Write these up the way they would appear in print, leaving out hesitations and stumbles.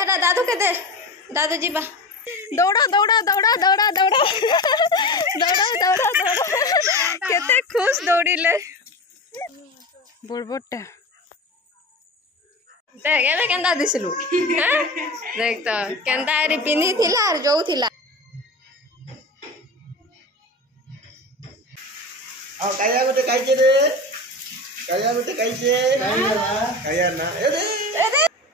एटा दादू के दे दादू जीवा दौड़ा दौड़ा दौड़ा दौड़ा दौड़ा दौड़ा दौड़ा दौड़ा केते खुश दौड़िले बड़ बड़टा देख एबे केंदा दिसलु हैं देख तो केंदा एरी पिनी थिला और जो थिला आ काया बेटे काइचे रे काया बेटे काइचे काया ना ए दे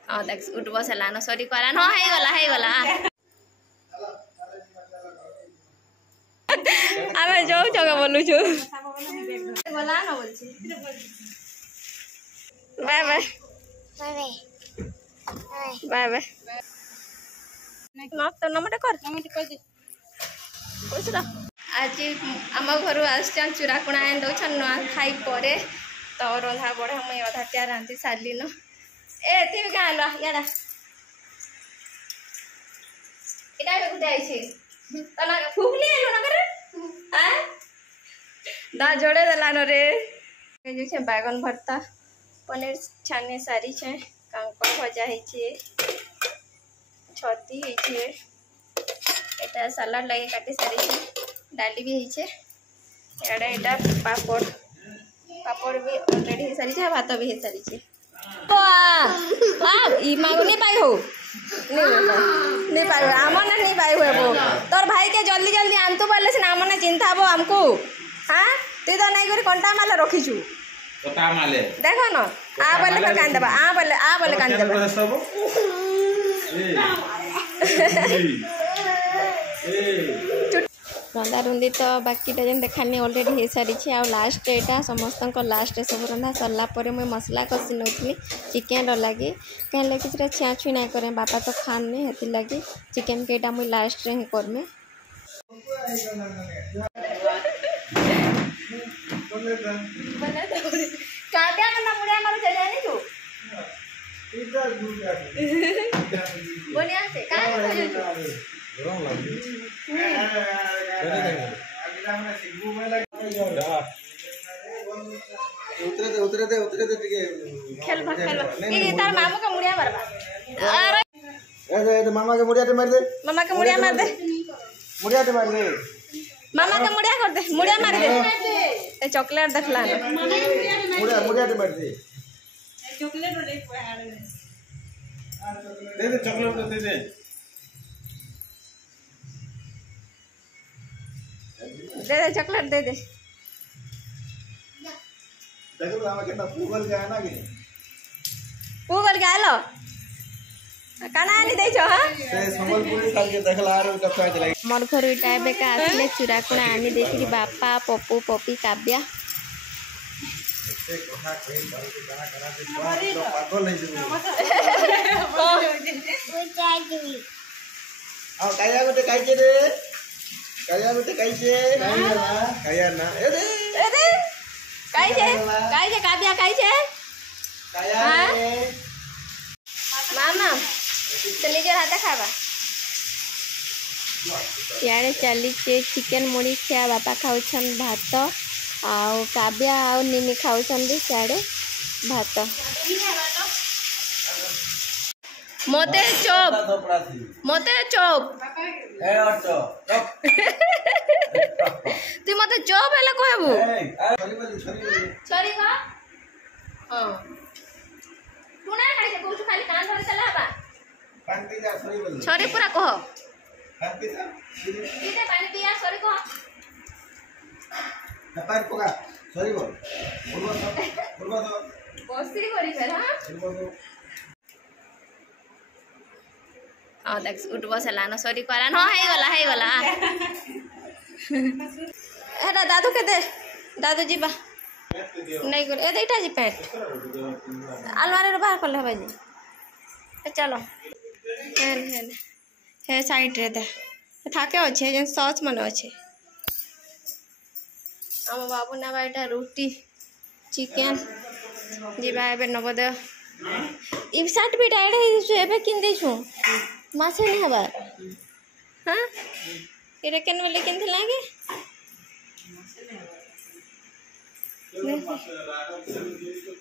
आ देख उठ बसला न सॉरी करा न हे गला आमे जो जगह बोलु छु बोला न बोल छी बाय बाय बाय बाय न तो नमटे कर दे कुछ ना आज आम घर आसान चूराकुणा आन दौन नुआ खाई पर तो रंधा बढ़ा मुई अधा टिया रांधि सारी न ए तुम क्या ला याडा इटा गुटे आइछे तना फुकली एलो ना करे हैं दा जोड़े देला न रे ए जे छे बैगन भरता पनीर छाने सारी छे कांकड़ भजा हिचे छती हिचे एटा सलाड लगे काटी सारी छे डाली भी हिचे एडा एटा पापड़ पापड़ भी ऑलरेडी हे सारी छे भात भी हे सारी छे वाह ई मागो नहीं पाई हो नहीं पाई हो आमना नहीं पाई हो बो तोर भाई के जल्दी जल्दी आनतु बोले से आमना चिंता हबो हमको हां तू तो नहीं करी कंटा माला रखिछु कोटा माले देखो न आ बोले पर कान देबा आ बोले कान देबा सब रंधा रुंदी तो बाकीटा जेन देखानी ऑलरेडी हो सारी आ लास्ट एटा समस्त लास्ट सब रंधा सरला मुझे मसला कषि नौली चिकेन लगे कहीं किसी छिया छुई ना करें बापा तो खाने हेती लगी चिकेन के मुझे लास्ट रे करमे उतरे दे खेल ये तार मामू का मुड़िया मारबा ए मामा के मुड़िया ते मार दे मामा का मुड़िया मार दे मुड़िया ते मार दे मामा का मुड़िया कर दे मुड़िया मार दे ए चॉकलेट देखला मुड़िया ते मार दे चॉकलेट दे चॉकलेट दे चॉकलेट दे दे देखो मामा केना पूगल गया ना कि पूगल गया काना आनी दे छो हां से संबलपुरी खाल के देखला आरो कथा चला मोर घर इटा बेका आसले चूराकुणा आनी देखि बापा पप्पू पप्पी काव्या से कथा कहि बाल के गाना करा दे तो पागल नहीं जू आ काया बेटे काइचे रे काया बेटे काइचे काया ना ए दे काव्या काया रे मामा तो निजे हाथ खावा यारे चली चिकेन मुड़ी खिया बापा खाऊन भात आउ काव्या आउ निमी खाऊन भी सियाड़े भात मते चोप तू मते चोप हेले कहबू सॉरी का हां तू ना खाइ से कहू खाली कान धरे चला बा पानी पी जा सॉरी बोल सॉरी पूरा कह पानी पी जा दीदे पानी पिया सॉरी कह पानी पका सॉरी बोल बस्ती करी फेर हां आ देख उठ बसला न सॉरी करा न हे गला एटा दादू के दे दादू जीवा नहीं कर ए देटा जी पैंट अलमारी रो बाहर करले भाई जी चलो हे साइड रे दे थाके अच्छे जे सॉस मन अच्छे आम बाबू ना बाईटा रोटी चिकेन जीवा एबे नबोदय इ शर्ट भी टाइट है एबे किन दे छु मासे नहीं हबा हां इरे केन में लेकिन थिलागे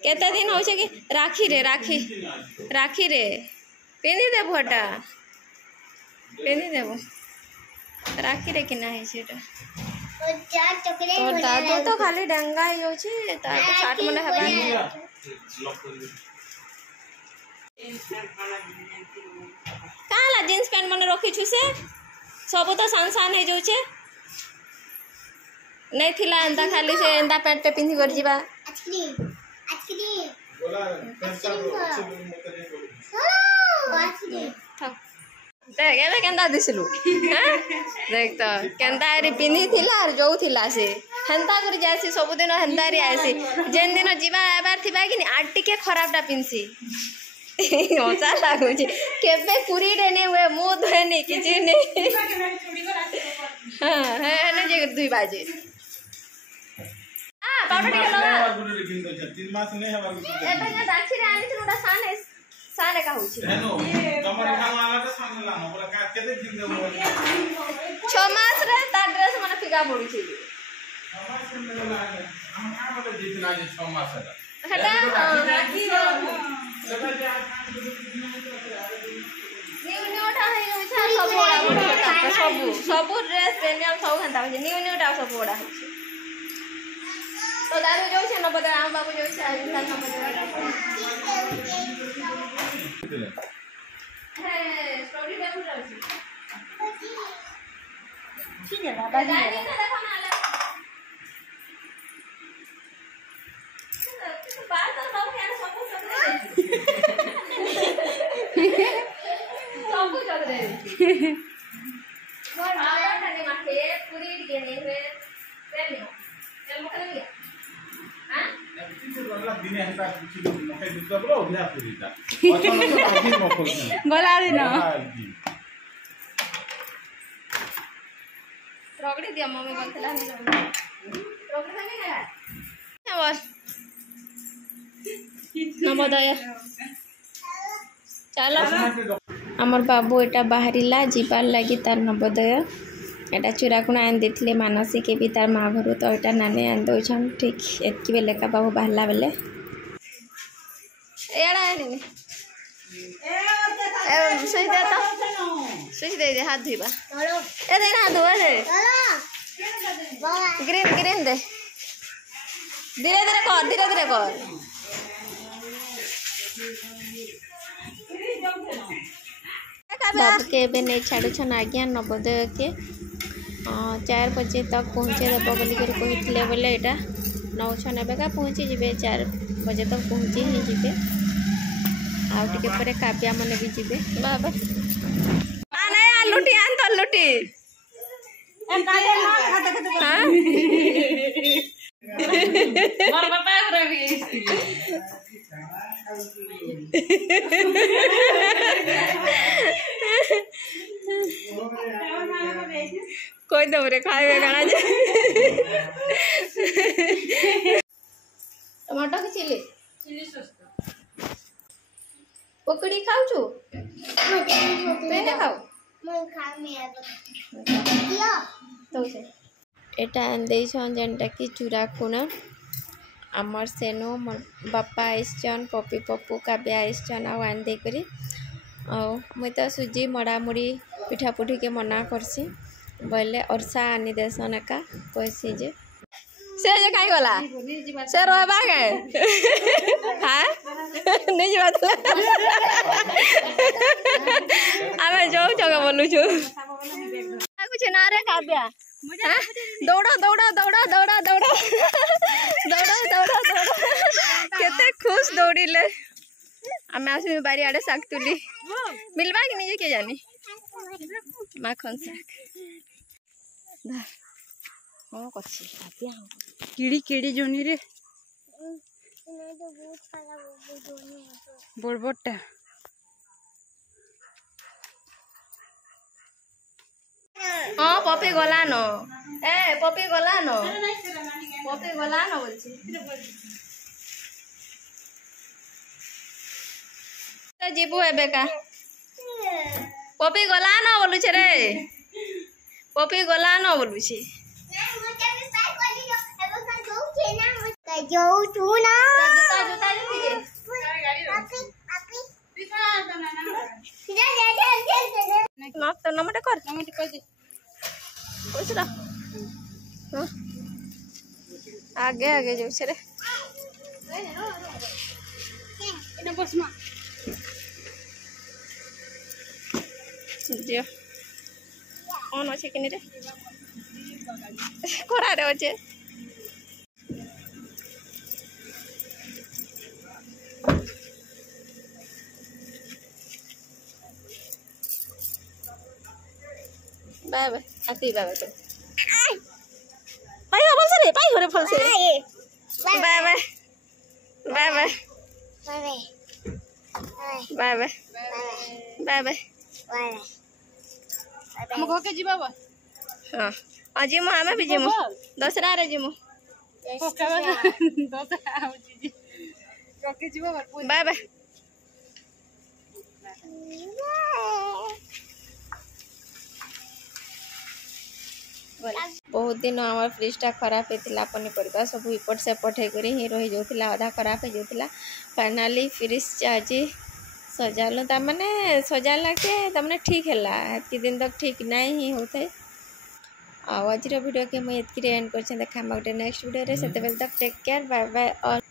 केते दिन हो कि राखी रे राखी राखी रे पिंधि देव हटा पिंधि देव राखी रे किना है सेटा तो दादू तो खाली डेंगा ही होची ताको साट मने हबा काला जींस पैंट मने रखी छु से सब तो सान हे जाउछे नहीं थिला एंदा खाली से एंदा पैंट पे पिंधि कर जीवा देख एबे केंदा दिसलु देख तो केंदा रे पिंधि थिला और जो थिला से हेंता कर जासी सब दिन हेंता रे आसी जेन दिन जीवा एबार थिबा कि आट टिके खराबटा पिंसी मजा लागुची केबे कुरी देने हुए मुंह धोने किछि नहीं हां है ना जे 2 बजे हां पाउडर टिके लगा 3 मास नहीं हवा एबे जे राखी रे आनी तुडा साने का होची हेनो तमर खाना आला त साने लानो बोला का केते दिन देबो 6 मास रे ता ड्रेस माने फिका पड़ी छी 6 मास में लगा हम का बोले जितना जे 6 मास हटा राखी न्यूटा है सब बड़ा बड़ा सब ड्रेस पेनियम सब हंता हो न्यूटा सब बड़ा हो तो दारू जो छे न बता हम बाबू जो छे आज तक हम है स्टोरी देखु जाउछी ठीक है बाबा दादी ने देखो ना ले बात तो सब यार सब सब जग रे मोर बाबा तने माथे पूरी गेने रे चल मकर लिया हां अगला दिन है कुछ मके दुख बरो ओढा पुरीता अचानक से काफी मको बोला रे ना रगड़ी दिया मम्मी बोलतला नहीं रगड़ी नहीं है और नमोदय चलो आमर बाबू एटा बाहरिला जीवार लगी तार नवोदय एटा चूराकुणा आन देथिले मानसी के भी तार माँ घर तो एटा नानी आन दौछन ठीक एतकी बेले का बाबू बाहरला बेले एड़ा आनी सुई दे तो सुई दे हाथ धोइबा ए दे ना धोआ दे ग्रीन ग्रीन दे धीरे धीरे कर बाबू के एबे नहीं छाड़ू छन आज्ञा नवोदय के 4 बजे तक पहुँचे देव बोली कहते बोले यहाँ नौछन एबेका पहुँची जीवे 4 बजे तक पहुँची ही जीवे आउटे पर काव्या मैंने भी जीवे बाबा लुटी आन तो लुटी कोई दबरे खाए गाना जे टमाटो की चिली सॉस पकड़ी खाऊ छु पेने खाऊ मैं खा में तो से एटा अंदे छन जनटा की चूरा खुना आमर सेनो मोर बापा आइसन पपी पप्पू काव्या आइसन आन दे करी मुई तो सुजी मड़ा मुड़ी पिठा पुठी के मना करसी बोले अरसा आनी देसन एका कहसी जे से कहीं गला से रहबा के हां नहीं जीवा आमे जो जगह बोलू छु कुछ ना रे काव्या दौड़ा दौड़ा दौड़ा दौड़ा दौड़ा दौड़ा दौड़ा दौड़ा केते खुश दौड़िले आमे आसि बारी आड़े साग तुली मिलबा कि नहीं के जानी माखन साग हो कछि काव्या किड़ी किड़ी जोनी रे बड़ बड़टा हाँ पपी गला न ए पपी गला न पपी गला न बोलছি तो जीबू एबेका पपी गला न बोलु छे रे पपी गला न बोलु छे तो नमटे कर बुझल आगे आगे जो रे जो कौन अच्छे कि रे खरारे अच्छे बाय बाय आती बाय बाय पाई हो बोल से पाई हो रे फल से बाय बाय बाय बाय बाय बाय बाय बाय हम घर के जीवा बा हां आज जिमो हमें भी जिमो दसरा रे जिमो बाय बाय बहुत दिन आम फ्रिजटा खराब होता पनीपरिया सब इपट सेपट होकर ही रही जाऊला अधा खराब हो जाता फाइनाली फ्रिज आज सजालु तमाने सजाला के तमाने ठीक है कि दिन तक ठीक नहीं ही होता है आज वीडियो के मुझे एंड कर देखा गोटे नेक्स्ट वीडियो से तक टेक केयर बाय बाय और